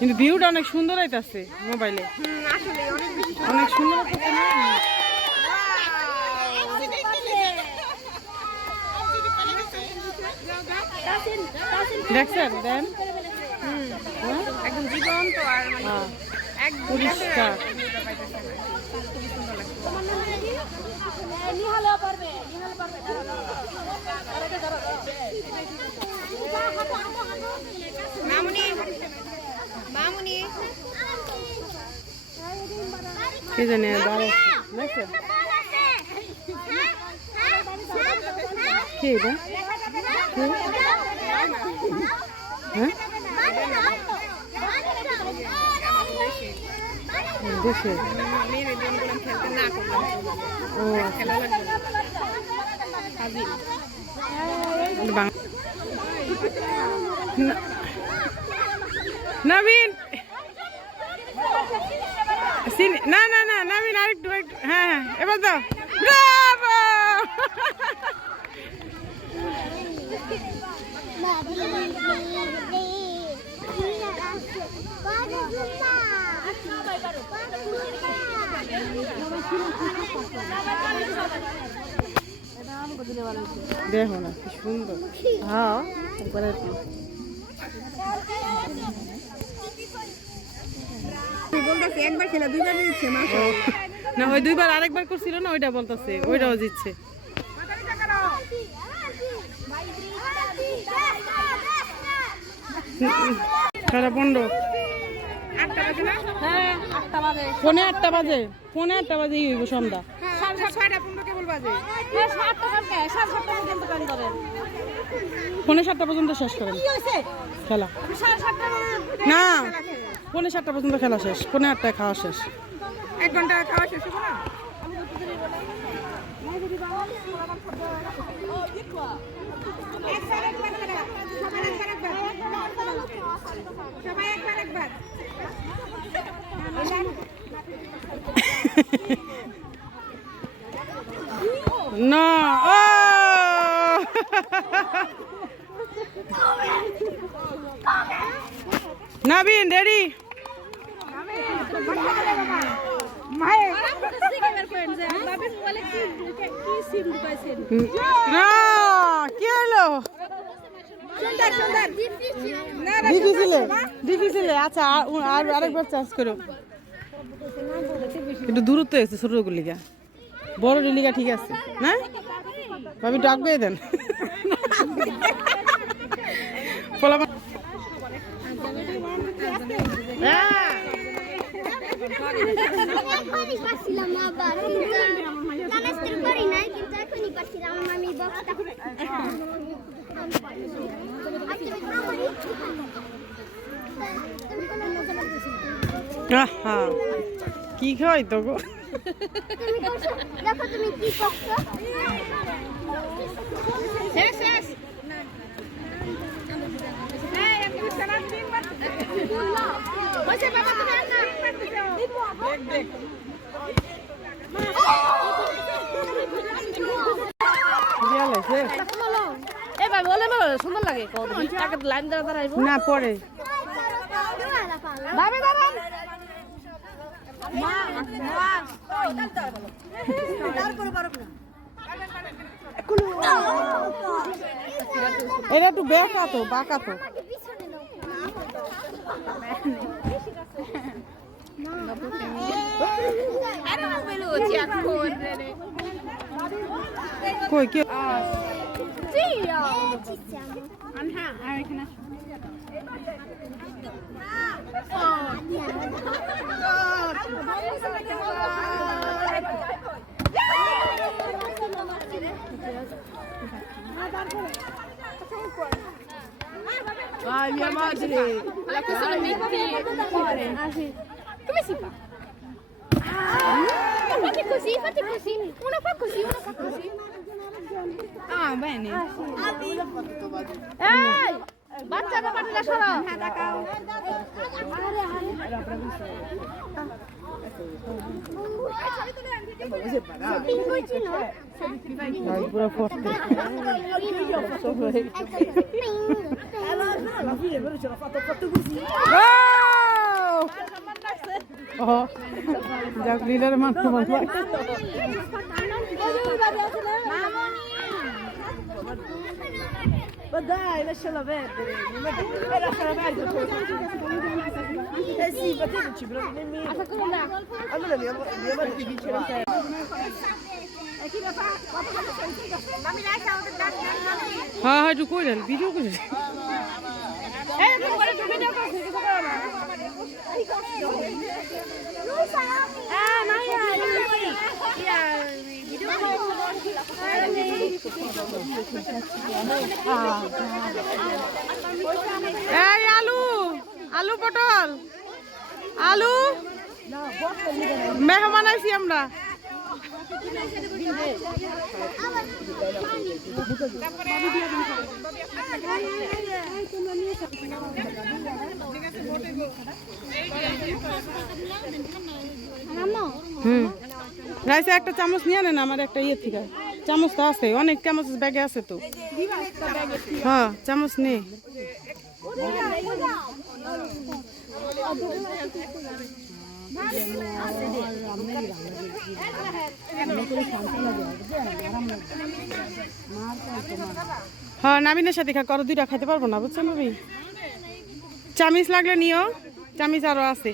কিন্তু ভিউটা অনেক সুন্দর হইতাছে মোবাইলে। আসলে অনেক সুন্দর হইতাছে না? দেখছেন দেন একদম জীবন্ত আর মানে একদম পরিষ্কার। মামুনি মামুনি কে জানে দাঁড়াচ্ছে দেখছেন কে এটা? কে? হ্যাঁ দেশে মেরে দিন বললাম খেলতে না করলাম ও খেলা লাগবে হাজির নবীন না না না নবীন আরেকটু হ্যাঁ এবার দাও ব্রাভো দেখো না কি সুন্দর। হ্যাঁ বলতেছে একবার খেলা দুইবার দিচ্ছে না ওই দুইবার আরেকবার করছিল না ওইটা বলতেছে ওইটাও জিতছে। সারা 15 পৌনে 8টা বাজে পৌনে 8টা বাজে হইব সন্ধ্যা পৌনে 7টা পর্যন্ত শেষ করেন খেলা না পৌনে 7টা পর্যন্ত খেলা শেষ পৌনে 8টায় খাওয়া শেষ 1 ঘন্টা খাওয়া শেষ হবে না সবাই একবার না ও নবীন রেডি না কি হলো ডিফিসিলে আচ্ছা আর আরেকবার চান্স করো একটু দূরত্ব এসে ছোট গুলিকা বড় লিগা ঠিক আছে না ভাবি ডাকবে দেন কি খাওয়াই তো গো দেখো তুমি কি করছো শেষ শেষ এই আমি সারা দিন বার বসে বাবা তুমি না দেখ এবার বলে সুন্দর লাগে লাইন দাঁড়াইবো না পরে এটা একটু বেঁকা তো বাঁকা তো কই কি Ai, mia madre! La cosa non mi come si fa? Fate così, fate così. Uno fa così, uno fa così. Ah, bene. Ehi! বাচ্চাটা পাঠিয়ে সরো পুরো photo Alla fine però ce l'ha fatto così. ও যাক leader মানতে পারবো Dai, lasciala perdere. Lasciala perdere. Eh sì, ma te non ci provi nemmeno. Allora mia madre ti dice la terra. E chi lo fa? Mamma dai, ciao, che dai. হ্যাঁ হ্যাঁ একটু করে video করে Tu guarda tu video così che cosa va? Maya, এই আলু আলু পটল আলু মেহমান আইছি আমরা রাইসে একটা চামচ নিয়ে নেন আমার একটা ইয়ে থেকে চামচ তো আছে অনেক চামচ ব্যাগে আছে তো হ্যাঁ চামচ নেই হ্যাঁ নামিনের সাথে খা করো দুইটা খাইতে পারবো না বুঝছেন ভাবি চামিচ লাগলে নিও চামিচ আরো আছে